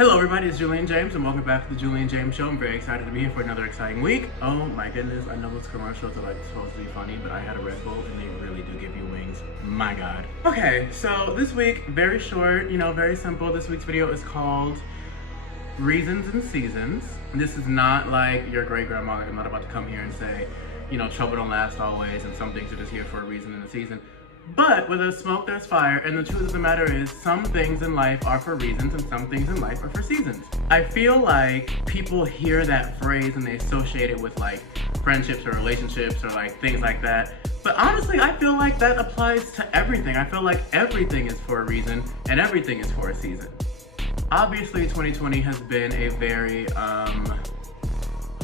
Hello everybody, it's Julian James and welcome back to the Julian James Show. I'm very excited to be here for another exciting week. Oh my goodness, I know those commercials are like supposed to be funny, but I had a Red Bull and they really do give you wings. My God. Okay, so this week, very short, very simple. This week's video is called Reasons and Seasons. This is not like your great grandma. I'm not about to come here and say, trouble don't last always and some things are just here for a reason in the season. But where there's smoke, there's fire, and the truth of the matter is some things in life are for reasons and some things in life are for seasons. I feel like people hear that phrase and they associate it with like friendships or relationships or like things like that. But honestly, I feel like that applies to everything. I feel like everything is for a reason and everything is for a season. Obviously, 2020 has been a very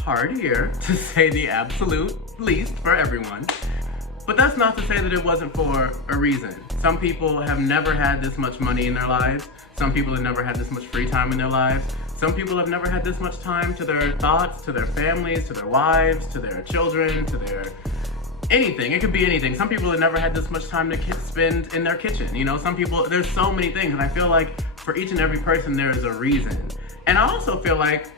hard year, to say the absolute least, for everyone. But that's not to say that it wasn't for a reason. Some people have never had this much money in their lives. Some people have never had this much free time in their lives. Some people have never had this much time to their thoughts, to their families, to their wives, to their children, to their anything. It could be anything. Some people have never had this much time to spend in their kitchen. Some people, there's so many things. And I feel like for each and every person, there is a reason. And I also feel like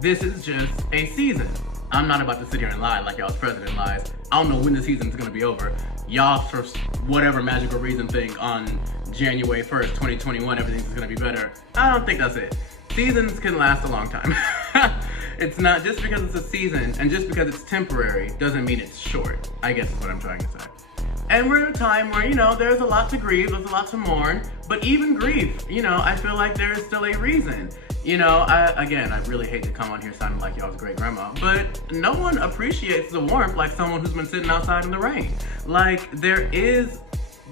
this is just a season. I'm not about to sit here and lie like y'all's president lies. I don't know when the season's gonna be over. Y'all, for whatever magical reason, think on January 1st, 2021, everything's gonna be better. I don't think that's it. Seasons can last a long time. It's not just because it's a season and just because it's temporary doesn't mean it's short, I guess is what I'm trying to say. And we're in a time where, there's a lot to grieve, there's a lot to mourn, but even grief, I feel like there is still a reason. I really hate to come on here sounding like y'all's great grandma, but no one appreciates the warmth like someone who's been sitting outside in the rain. Like, there is,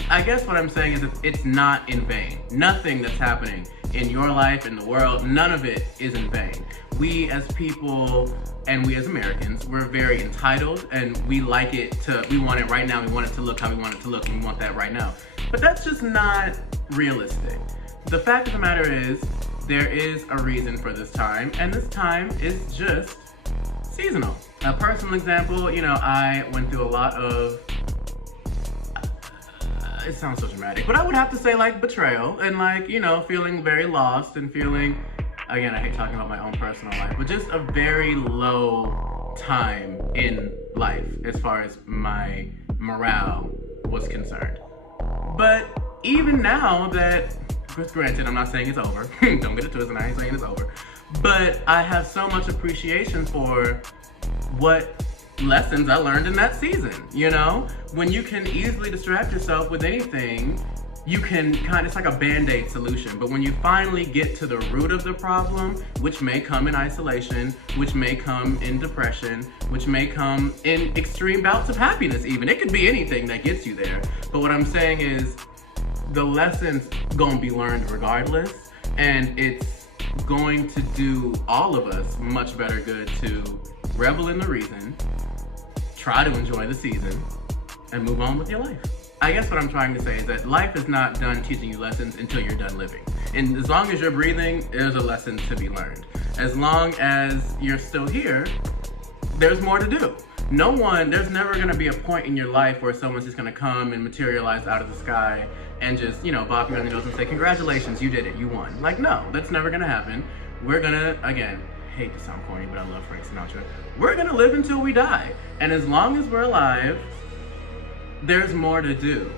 I guess what I'm saying is that it's not in vain. Nothing that's happening in your life, in the world, none of it is in vain. We as people and we as Americans, we're very entitled and we want it right now, we want it to look how we want it to look, and we want that right now. But that's just not realistic. The fact of the matter is, there is a reason for this time, and this time is just seasonal. A personal example, I went through a lot of, it sounds so dramatic, but I would have to say like betrayal and like, feeling very lost and feeling, again, I hate talking about my own personal life, but just a very low time in life as far as my morale was concerned. But even now that, granted, I'm not saying it's over. Don't get it twisted, I ain't saying it's over. But I have so much appreciation for what lessons I learned in that season, When you can easily distract yourself with anything, you can it's like a band-aid solution. But when you finally get to the root of the problem, which may come in isolation, which may come in depression, which may come in extreme bouts of happiness even. It could be anything that gets you there. But what I'm saying is, the lesson's gonna be learned regardless, and it's going to do all of us much better good to revel in the reason, try to enjoy the season, and move on with your life. I guess what I'm trying to say is that life is not done teaching you lessons until you're done living. And as long as you're breathing, there's a lesson to be learned. As long as you're still here, there's more to do. There's never gonna be a point in your life where someone's just gonna come and materialize out of the sky and just, bop you on the nose and say, congratulations, you did it, you won. Like, no, that's never gonna happen. We're gonna, again, hate to sound corny, but I love Frank Sinatra. We're gonna live until we die. And as long as we're alive, there's more to do.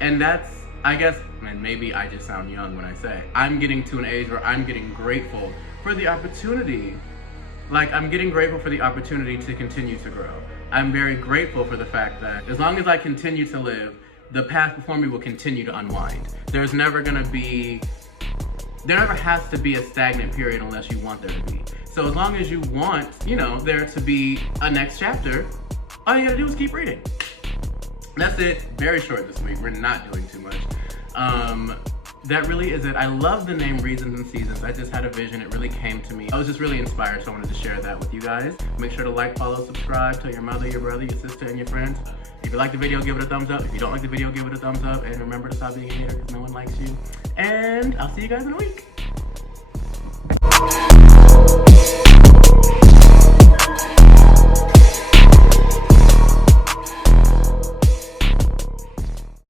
And that's, I guess, and maybe I just sound young when I say, I'm getting to an age where I'm getting grateful for the opportunity. I'm getting grateful for the opportunity to continue to grow. I'm very grateful for the fact that as long as I continue to live, the path before me will continue to unwind. There never has to be a stagnant period unless you want there to be. So as long as you want, there to be a next chapter, all you gotta do is keep reading. That's it, very short this week. We're not doing too much. That really is it. I love the name Reasons and Seasons. I just had a vision, it really came to me. I was just really inspired, so I wanted to share that with you guys. Make sure to like, follow, subscribe, tell your mother, your brother, your sister, and your friends. If you like the video, give it a thumbs up. If you don't like the video, give it a thumbs up. And remember to stop being a hater because no one likes you. And I'll see you guys in a week.